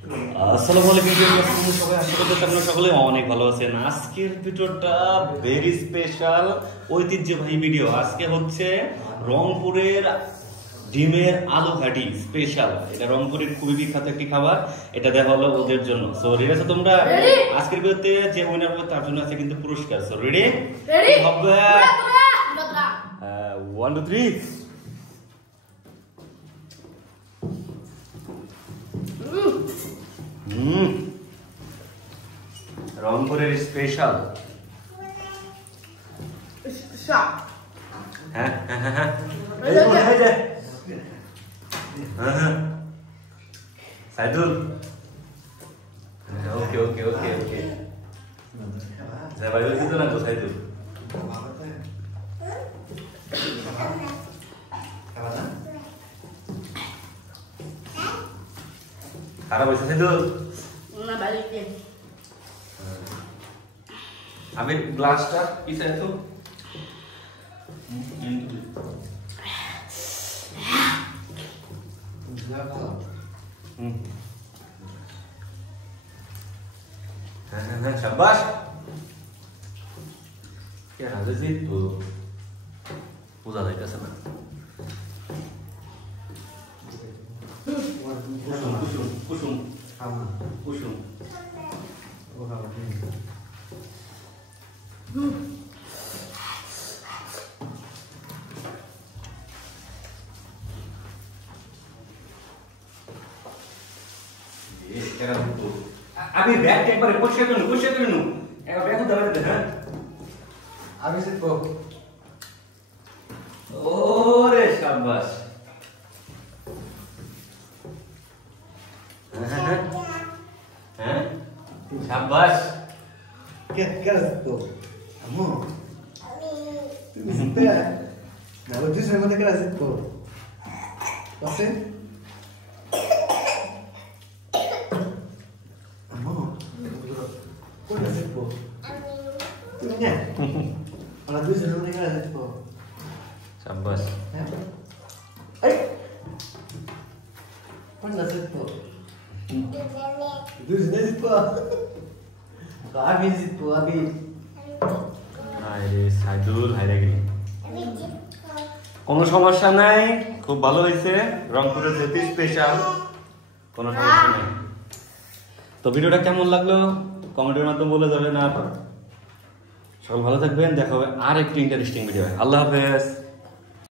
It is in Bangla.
আসসালামু আলাইকুম সবাই, আশা করি আপনারা সকলে অনেক ভালো আছেন। আজকের ভিডিওটা ভেরি স্পেশাল ঐতিহ্যবাহী ভিডিও। আজকে হচ্ছে রংপুরের ডিমের আলু ঘাটি স্পেশাল। এটা রংপুরের খুবই বিখ্যাত একটি খাবার। এটা দেওয়া হলো ওদের জন্য। সো রেডি আছো তোমরা? আজকের ভিডিওতে যে উইনার হবে তার জন্য আছে কিন্তু পুরস্কার। সো রেডি হবে 1 2 3। রংপুরের স্পেশাল। হ্যাঁ হ্যাঁ হ্যাঁ হ্যাঁ সাইদুল। ওকে ওকে ওকে ওকে ভাই বলছি তো না তো সাইদুল। খারাপ হয়েছে সাইদুল? আমি গ্লাসটা পিছনে তো शाबाश। क्या हालत है तो पूजा नहीं कर सकता। कुसुम कुसुम कुसुम कुसुम अभी बैग एक बार पूछ के तो एक बैग को दबा देते हैं अभी से को। ओरे शाबाश। हैं शाबाश। क्या क्या तो अम्मो तुम इसपे ना वो दूसरे में क्या सकते हो वैसे अम्मो कौन है सकते हो तुम क्या वाला दूसरे में क्या सकते हो शाबाश। अरे कौन है सकते हो दूसरे सकते हो तो अभी सकते हो अभी আরে সাইদুল হাইরে গেল। কোনো সমস্যা নাই, খুব ভালো হয়েছে। রংপুরের যেহেতু স্পেশাল, কোনো সমস্যা নাই। তো ভিডিওটা কেমন লাগলো কমেন্টের মাধ্যমে বলে যাবেন। আর সকল ভালো থাকবেন, দেখা হবে আর একটি ইন্টারেস্টিং ভিডিও। আল্লাহ হাফেজ।